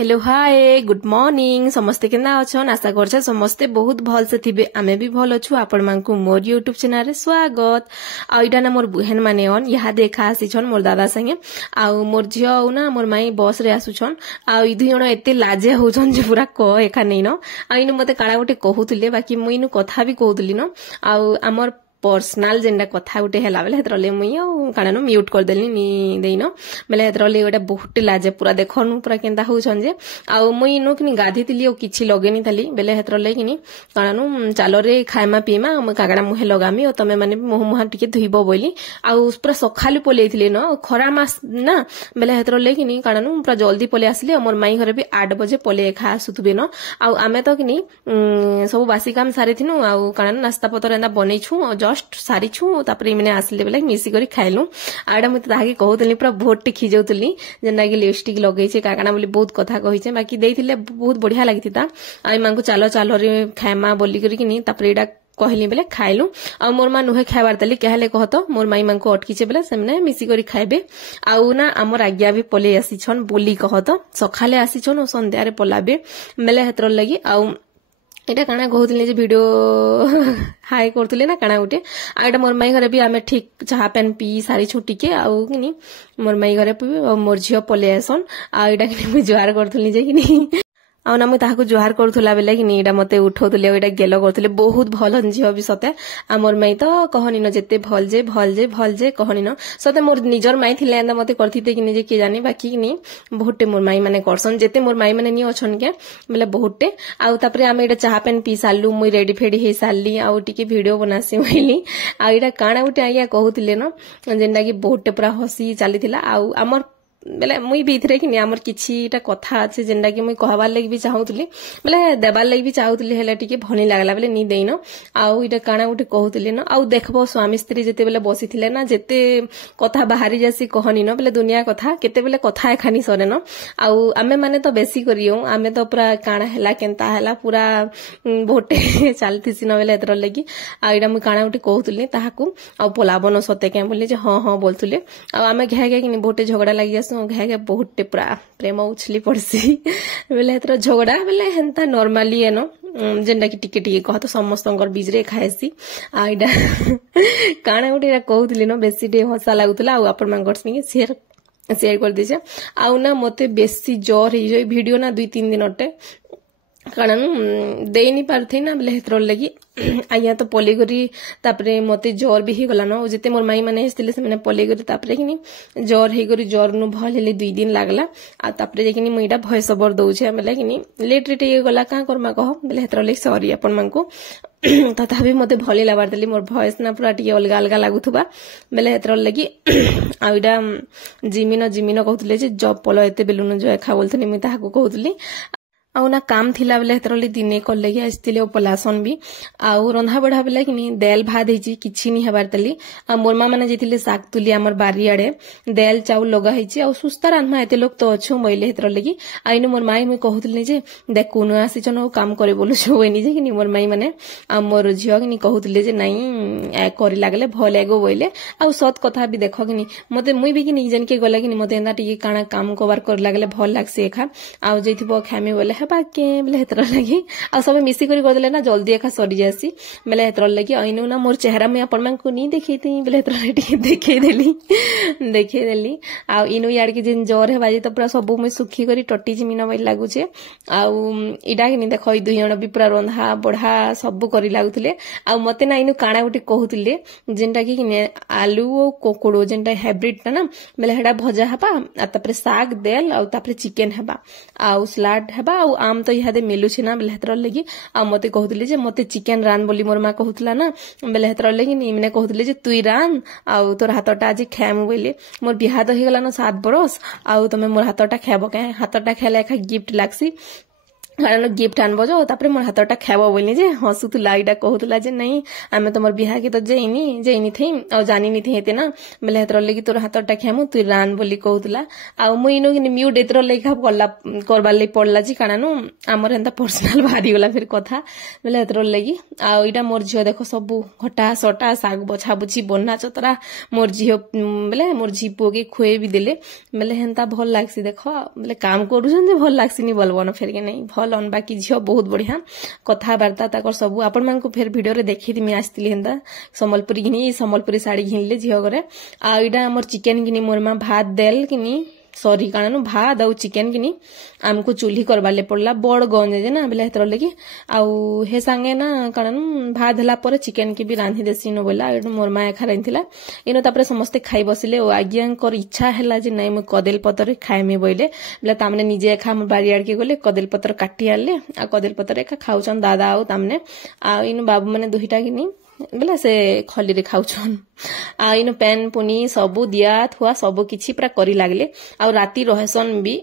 Hello hi good morning समस्ते केना अछन आशा करछे समस्ते बहुत भल से थिबे आमे भी भल अछु आपण मानकु मोर यूट्यूब चैनल रे स्वागत आ इडा ना मोर बुहेन माने ऑन यहाँ देखा आसी छन मोर दादा संगे आ मोर झियो आ ना मोर माई बस रे आसु छन आ इ दुई जण एते लाजे होछन जे पूरा क एखा नै न आ इनु मते काळा गोटे कहउतले बाकी मुई इनु कथा भी कहउतली न आ हमर पर्सनल जेंडा कथा गोटे हैला बेले हेतरले मुई काना न म्यूट कर देली नी देइनो बेले हेतरले गोटे बहुत लाजे पूरा देखनु पूरा केंदा होछन जे आ मुई नो किनी गाधी तिली ओ किछि लगेनी थाली बेले हेतरले किनी काना नु चालो रे खायमा पीमा म कागडा मुहे लगामी ओ तमे माने मोह मुहा टिके धुइबो बोली आ पूरा सखाली पलेइथिले न खरा मास ना बेले हेतरले किनी काना नु पूरा जल्दी पले आसले हमर माई घरे भी 8 बजे पले खा सुतबे न आ आमे तो किनी सब बासी काम सारिथिनु आ काना नास्ता पतर एंदा बनेछु जस्ट सारी छु तापरे मैंने आसले बेले मिसी करी खाइलु आडा मते ताहाके कहउतली पूरा भोट टिखि जाउतली जेना कि लिपस्टिक लगै छै काकाना बोली बहुत कथा कहि छै बाकी देइथिले बहुत बढ़िया लागिता आइ मांगु चालो चालो रे खायमा बोली करी किनी तापरे एडा कहली बेले खाइलु आ मोर मा नुहे खाइबार तली कहले कहतो मोर माई मांको अटकी छै बेले सेमने मिसी करी खाइबे आउ ना हमर आज्ञा भी पले आसी छन बोली कहतो सखाले आसी छन ओ संध्या रे पलाबे मेले हेतर लगी आउ एटा काना कहउतले जे वीडियो हाय करतले ना काना उठे आ एटा मोर माई घरे भी आमे ठीक चाहा पेन पी सारी छुट्टी के आउ किनी मोर माई घरे मोर झियो पले आसन आ एटा किनी मु जुआर करतली जे किनी आ ना मु ताहाको जुहार करथुला बेले कि एटा मते उठौतले एटा गेलो करथुले बहुत भल झियो भी सते आ मोर माई तो कहनी न जेते भल जे कहनी न सते मोर निजर माई थिले एंदा मते करथिते कि जे के जाने बाकी नि बहुते मोर माई माने करसन जेते मोर माई माने नि अछन के बेले बहुते आ तापरे आमे एटा चाहा पेन पी सालु मुई रेडी फेडी हे साली आ टिके वीडियो बनासी होइली आ एटा काना उटे आया कहउतिले न जेंडा कि बहुते पूरा हसी चलीथिला आ हमर बेले मुई भी इथरे कि हमर किछिटा कथा আছে जेंडा कि मुई कहबार लागि भी चाहउतली बेले देबार लागि भी चाहउतली हेला टिके भनी लागला बेले नि देइनो आउ इटा काना उठे कहउतली न आउ देखबो स्वामी स्त्री जेते बेले बसिथिले ना जेते कथा बाहरी जासी कहनी न बेले दुनिया कथा केते बेले कथा एखानी सरे न आउ आमे माने तो बेसी करियो आमे तो पूरा काना हेला केनता हेला पूरा बहुते चालथिसी न बेले एतर लागि आ इडा मुई काना उठे कहउतली ताहाकू आउ पोलाबन सते के बोलले जे हां हां बोलथुले आ आमे घे घे कि बहुते झगड़ा लागि घे बहुत पूरा प्रेम उछली पड़सी बेले हेतर झगड़ा बेले हेंता नॉर्मली एनो जेंडा कि टिके टिके कहतो समस्तंकर बीजरे खाएसी आ इडा काना उठे कहउतली न बेसी डे हसा लागुतला आ अपन मांगर संगे शेयर कर दिसे आ ना मते बेसी जोर हे जो वीडियो ना 2-3 दिन अटे कारण देई नि पारथि ना बेले हेतर लगी आया तो पलेगरी तापरे मते जोर भी ही गला न जेते मोर माई माने हेस्तिले से माने पलेगरी तापरे किनी जोर हे गरी जोर नु भल हेले 2 दिन लागला आ तापरे जेकिनी मुइडा भय सबर दउछे बेले किनी लेट रेट हे गला का करमा कह बेले हेतर ले सॉरी अपन मानको तथापि मते भले लाबार दली मोर भॉइस ना पूरा टिके अलगा अलगा लागुथबा बेले हेतर लगी आ इडा जिमिनो कहउतले जे जॉब पलो एते बेलुन जो खा बोलथनि मि ताहाको कहउतली आउ ना काम थिला बेले हेतरली दिने कल लगी आस्तिले पलासन भी आउ रंधा बढ़ा बेले कि देल भात हेची किछि नि हेबार तली आ मोर मा माने जेतिले साग तुली हमर बारी आडे देल चाउल लगा हेची आ सुस्ता रान्हा एते लोग तो अछु मइले हेतर लगी आइनो मोर माई मुई कहउतली जे देख कोन आसी छन काम करे बोलु छुवेनी जे कि मोर माई माने आ मोर झियो कि कहउतले जे नाही ए करि लागले भल एगो बोइले आ सत कथा भी देखो कि मते मुई भी कि जन के गला कि मते एंदा टिके काना काम कबार कर लागले भल लागसे एखा आ जइथिबो खामे बोले हेबा के बेले हेतर लगी आ सब मिसी करी कर देले ना जल्दी एखा सरी जासी बेले हेतर लगी आइनु ना मोर चेहरा में अपन मन को नी देखैती बेले हेतर टिके देखे देली आ इनु याड के जिन जोर हेबा जे तो पूरा सब में सुखी करी टट्टी जिमिन बई लागु छे आ इडा के नी देखो दुई जण भी पूरा रंधा बढ़ा सब करी लागुतले आ मते ना इनु काना उठी कहउतले जेंटा कि आलू ओ कोकोड़ो जेंटा हाइब्रिड ना बेले हेडा भजा हेबा आ तापरे साग देल आ तापरे चिकन हेबा आ सलाड हेबा आ आम तो इहादे मेलु छै ना बेले हेतर लगी आ मते कहउतले जे मते चिकन रान बोली मोर मा कहउतला ना बेले हेतर लगी नी मने कहउतले जे तुई रान आ तोर हातटा आज खाएम बोले मोर बिहा तो हे गला ना 7 बरस आ तमे मोर हातटा खाबो के हातटा खेला एखा गिफ्ट लागसी कारण गिफ्ट आनब जो तापर मोर हाथटा खाब बोलनी जे हसुला यहाँ कहूला जे नहीं आम तुम बिहा के तो जेनी थी आ जानी थी हेते ना बोले हेतर लगी तोर हाथटा खामु तु रान बोली कहूला आ मुई इनो म्यूट एतर लगी करबार लगी पड़ला जी कारण आमर एंता पर्सनाल बाहरी गला फिर कथा बोले हेतर लगी आईटा मोर झील देख सब घटा सटा साग बछा बुछी बना चतरा मोर झील बोले मोर झी पुओ के खुए भी देले बोले हेन्ता भल लागसी देख बोले काम करूछन भल लागसी नी बोलबन फेर के नहीं भल बाकी झील बहुत बढ़िया कथबार्ता तक सब आपण मानक फिर वीडियो रे देखी थी आसती हेन्ता सम्बलपुरी घिनी सम्बलपुरी साड़ी घिनले झील घरे आईटा मोर चिकेन घिनी मोर माँ भात देल किनी सॉरी कारण भात आउ चिकेन किनी आमको चूल्ही करवाले पड़ला बड़ गंजे जे ना बोले हेतर लगी आउ हे सांगे ना कारण भात हला पर चिकेन के भी रांधी देसी न बोला मोर माँ एखा रांधिला इनो तापर समस्ते खाई बसिले ओ आज्ञांकर इच्छा हैला जे नहीं मु कदल पतर खाइमे बोइले बोले तामने निजे एखा हम बारी आड़ के गले कदल पतर काटी आले आ कदल पतर एखा खाउछन दादा आउ तामने आ इनो बाबू माने दुहिटा किनी बोले से खली रे खाउछन आ इनो पेन पुनी सबु दिया थुआ सबु किछि पूरा करी लागले आ राती रहसन भी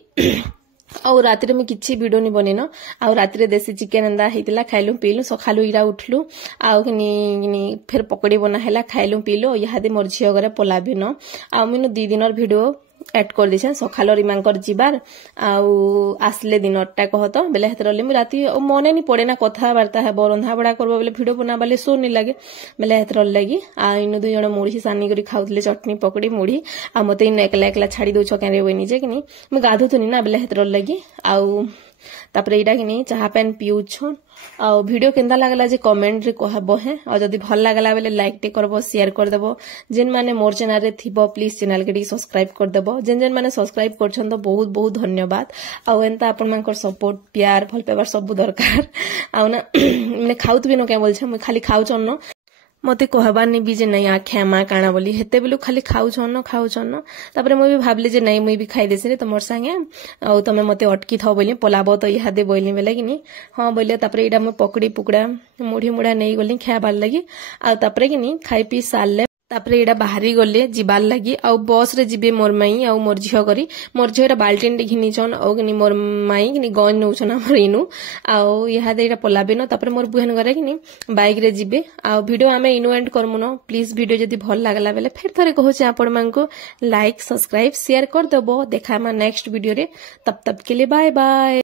आउ राति में किछि वीडियो नहीं बनेन आउ राति देसी चिकेन एंदा हेतिला खाइलु पीलु सखालु इरा उठलु आउ किनी फिर पकड़ी बना हैला खाइलु पीलु इहादे मोर झियो घरे पलाबी न आ मिनु 2 दिनर वीडियो एड कर दिछन सखालो रिमांकर जीवार आउ आसले दिनटा कहत बेले हेतर ले राति मने नि पड़े ना कथा वार्ता है रंधा बड़ा करबो बेले वीडियो बना बाले सो नि लागे बेले हेतर लगी आ इनु 2 जण मुड़ी सानी करी खाउतले चटनी पकड़ी मुड़ी आ मते इन एकला एकला छाड़ी दउ छके रे जे कि मु गाधु थुनी ना बेले हेतर लगी आउ तापर एटा कि चाहा पेन पिउछन आ वीडियो केंदा लागला जे कमेंट रे कहबो है और जदी भल लागला बेले लाइक टे करबो शेयर कर देबो जेन माने मोर चैनल रे थिबो प्लीज चैनल के सब्सक्राइब कर देबो जेन माने सब्सक्राइब करछन तो बहुत बहुत धन्यवाद आ एंता आपन मानकर सपोर्ट प्यार भल पेबार सब दरकार आ ना माने खाउत भी न के बोलछ म खाली खाउछन न मते कहबार नहीं भी जे नहीं आ खेमा काना बोली हेते बेलु खाली खाउछन तापर मुई भी भाबले जे नहीं मुई भी खाई देसी रे तमोर संगे आ तमे मते अटकी थौ बोली पलाबो तो इहादे बोलनी बेले किनी हां बोले तापर एडा म पकड़ी पुकड़ा मुढ़ी मुड़ा नहीं गली खाबार लगी आ तापर किनी खाई पी सारले तापर एडा बाहरी गले जिबार लगी आ बस रे जिबे मोर माई आ मोर झियो करी मोर झियो बाल्टीन टे घिनीछन आ किनी मोर माई किनी गन नउछन हमर इनु आ इहादे एडा पलाबे न तापर मोर बुहन घरे किनी बाइक रे जिबे आ वीडियो आमे इनु एंड करमु न प्लीज वीडियो जदी भल लागला बेले फिर थरे कहूचे आपण मानको लाइक सब्सक्राइब शेयर कर देबो देखा मा नेक्स्ट वीडियो रे तब के लिए बाय बाय।